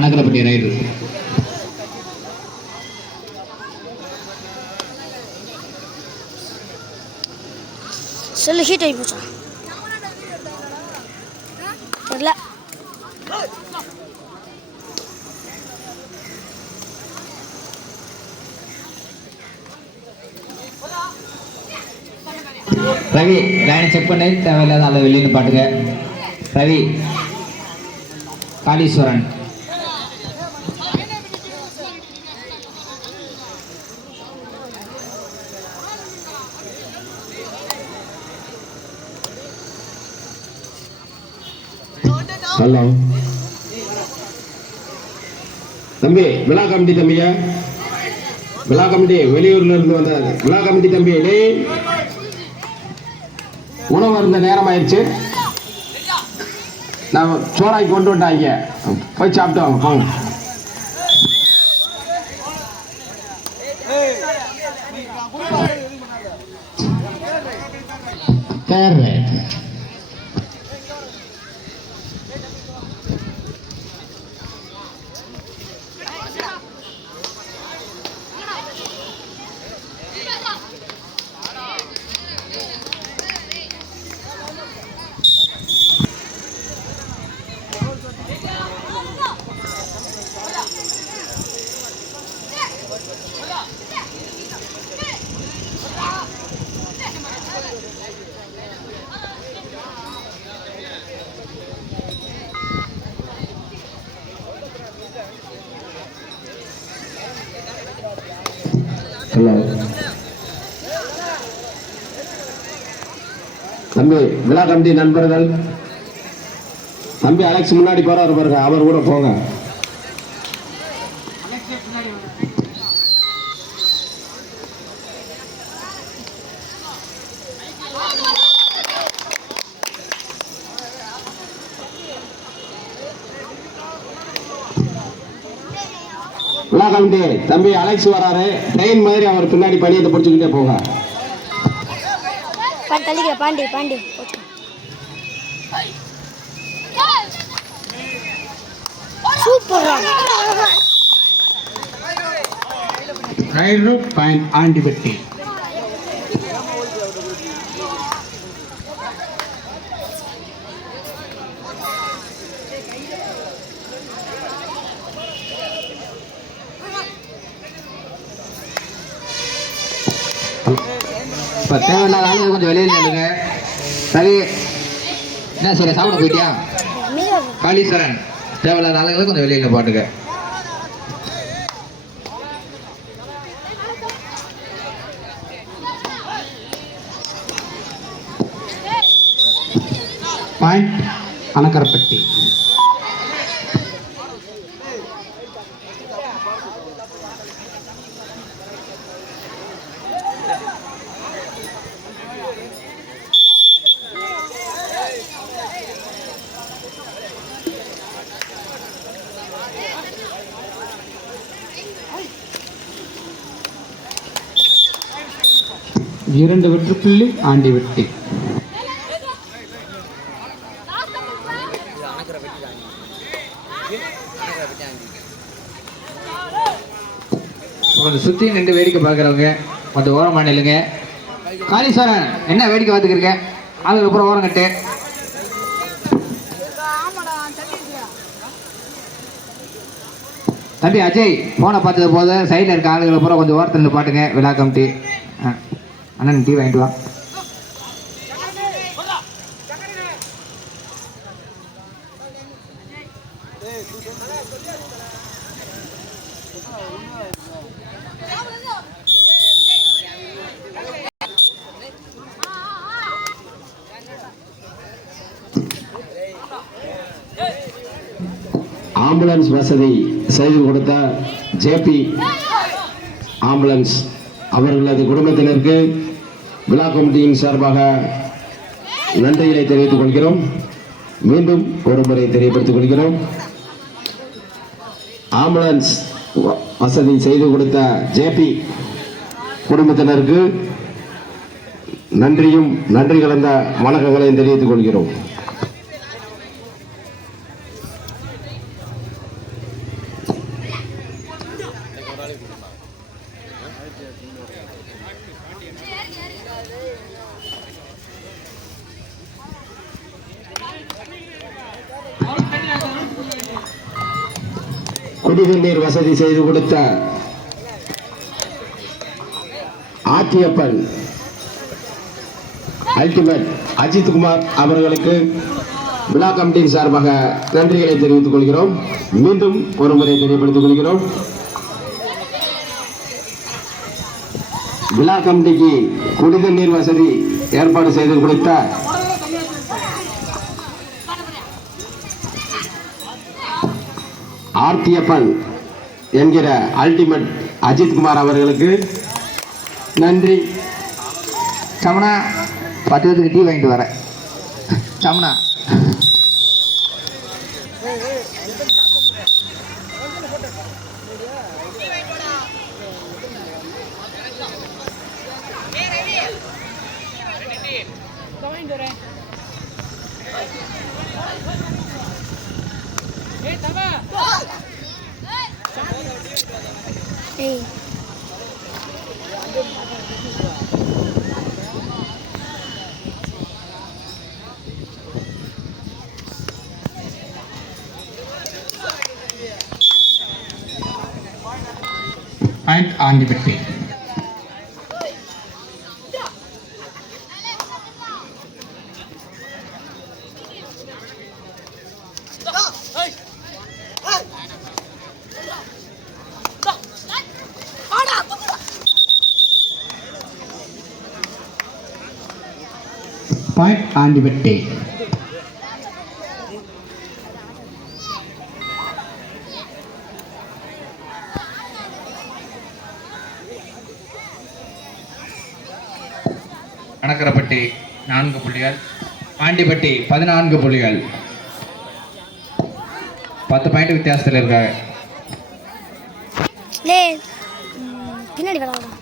அணக்கலப்பட்டி ride. Cell heat ஆகி போச்சா தெரியல. ரவி லைனை செக் பண்ணி தேவையில்லாத அதை வெளியின்னு பாட்டுங்க. ரவி காளீஸ்வரன் ஹலோ தம்பி, விழா கமிட்டி தம்பியா, விழா கமிட்டி வெளியூர்ல இருந்து வந்த விழா கமிட்டி தம்பி, டேய் உணவு இருந்த நேரம் ஆயிடுச்சு. நான் சோறாக்கி கொண்டு விட்டாங்க, போய் சாப்பிட்டு வாங்க போங்க. ஹலோ தம்பி, விழா கமிட்டி நண்பர்கள், தம்பி அலெக்ஸ் முன்னாடி போறாரு பாருங்க, அவர் கூட போங்க. விழா கமிட்டி தம்பி அலெக்ஸ் வராரு, ட்ரெயின் மாதிரி அவர் பின்னாடி பணியத்தை பிடிச்சுக்கிட்டே போங்க. Pandi Pandi super raid point Andipatti. இப்போ தேவையில்லாத ஆளுங்க கொஞ்சம் வெளியில் நில்லுங்க. சரி, என்ன சரி சாப்பிட போயிட்டியா? காளீஸ்வரன், தேவையில்லாத ஆளுங்களை கொஞ்சம் வெளியில் பாட்டுங்க. பாயிண்ட் அணக்கரப்பட்டி. இரண்டு வெற்றுப்புள்ளி ஆண்டிவெட்டி. கொஞ்சம் சுற்றி நின்று வேடிக்கை பார்க்குறவங்க கொஞ்சம் ஓரமாக நில்லுங்க. காளீஸ்வரன், என்ன வேடிக்கை பார்த்துக்கிறீங்க? அதுக்கப்புறம் ஓரம் கட்டு. தம்பி அஜய், ஃபோனை பார்த்தது போது சைடில் இருக்க ஆளுகளை பூரா கொஞ்சம் ஓரத்தில் நின்று பாட்டுங்க. விழா கமிட்டி அண்ணன் டீ வாங்கிட்டு வா. ஆம்புலன்ஸ் வசதி செய்து கொடுத்த ஜேபி ஆம்புலன்ஸ் அவர்களது குடும்பத்தினருக்கு விழா கமிட்டியின் சார்பாக நன்றிகளை தெரிவித்துக் கொள்கிறோம். மீண்டும் ஒரு முறை தெரியப்படுத்திக் கொள்கிறோம். ஆம்புலன்ஸ் வசதி செய்து கொடுத்த ஜேபி குடும்பத்தினருக்கு நன்றியும் நன்றி கலந்த வணக்கங்களையும் தெரிவித்துக் கொள்கிறோம். குடிநீர் வசதி செய்து கொடுத்த ஆத்தியப்பன் அல்டிமேட் அஜித் குமார் அவர்களுக்கு விழா கமிட்டியின் சார்பாக நன்றிகளை தெரிவித்துக் கொள்கிறோம். மீண்டும் ஒரு முறை தெரியப்படுத்திக் கொள்கிறோம். விழா கமிட்டிக்கு குடிநீர் வசதி ஏற்பாடு செய்து கொடுத்த ஆர்த்தியப்பன் என்கிற அல்டிமேட் அஜித் குமார் அவர்களுக்கு நன்றி. சமணா 10 பேருக்கு டீ வாங்கிட்டு வரேன். சமணா ஏய் பாயிண்ட் ஆண்டிபட்டி. பாயிண்ட் ஆண்டிபட்டி. கணக்கரப்பட்டி 4 புள்ளிகள், ஆண்டிப்பட்டி 14 புள்ளிகள். 10 பாயிண்ட் வித்தியாசத்தில் இருக்காங்க. லே பின்னாடி விளாடுறோம்.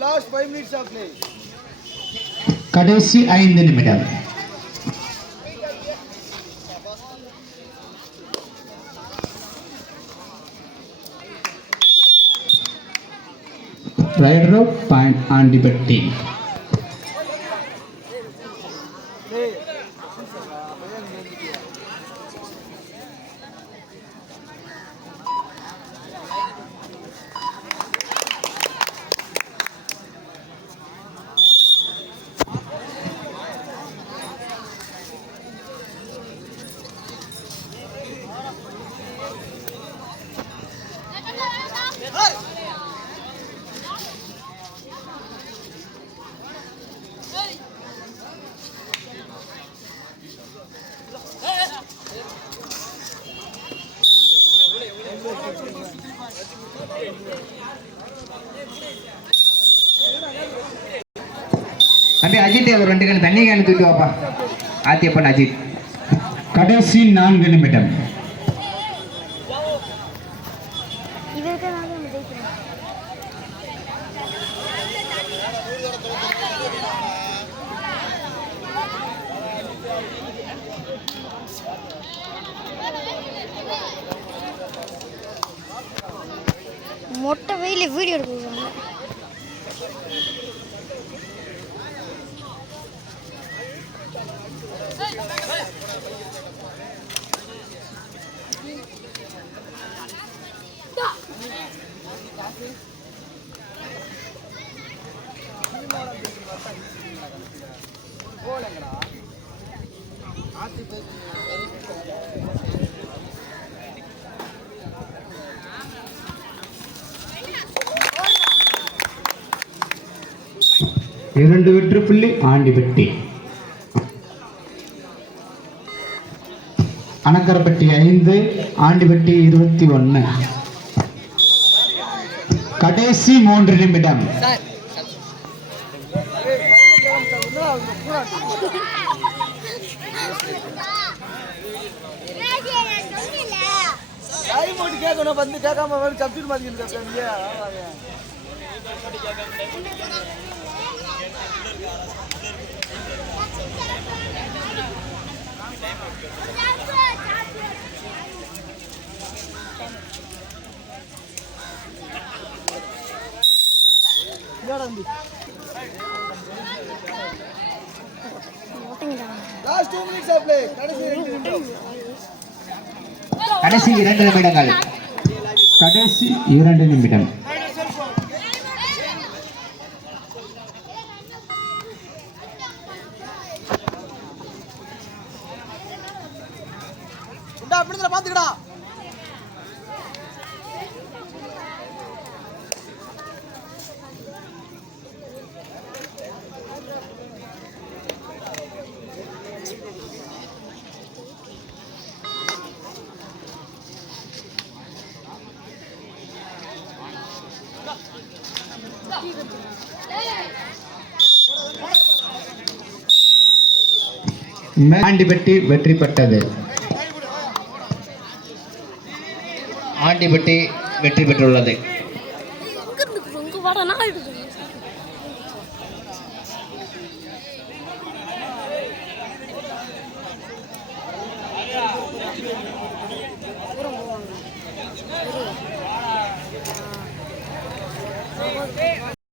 Last 5 minutes of play. கடைசி 5 நிமிடம். Raider point Andipatti. தம்பி அஜித் ஒரு 2 கண் தண்ணி கேன் தூக்கி வாப்பா. ஆத்தியப்பன் அஜித். கடைசி 4 நிமிடம். இவருக்கு நான் தான் ஜெயிக்கிறேன். மொட்டை வெயில வீடியோ எடுக்கிறாங்க. இரண்டு வெற்றி புள்ளி ஆண்டிபட்டி. அணக்கரப்பட்டி 5, ஆண்டிபட்டி 21. கடைசி 3 நிமிடம். டைம் ஓட்டி கேட்கணும் வந்து கேட்காம வந்து சப்ஜெக்ட் மாத்திக்கிட்டு லாஸ்ட் 2 minutes of play. கடைசி 2 நிமிடங்கள். கடைசி 2 நிமிடம். உண்டா அப்படிங்கற பாத்துக்கடா. ஆண்டிபட்டி வெற்றி பெற்றது. ஆண்டிபட்டி வெற்றி பெற்றுள்ளது. இங்க வாடா நான் எடுத்து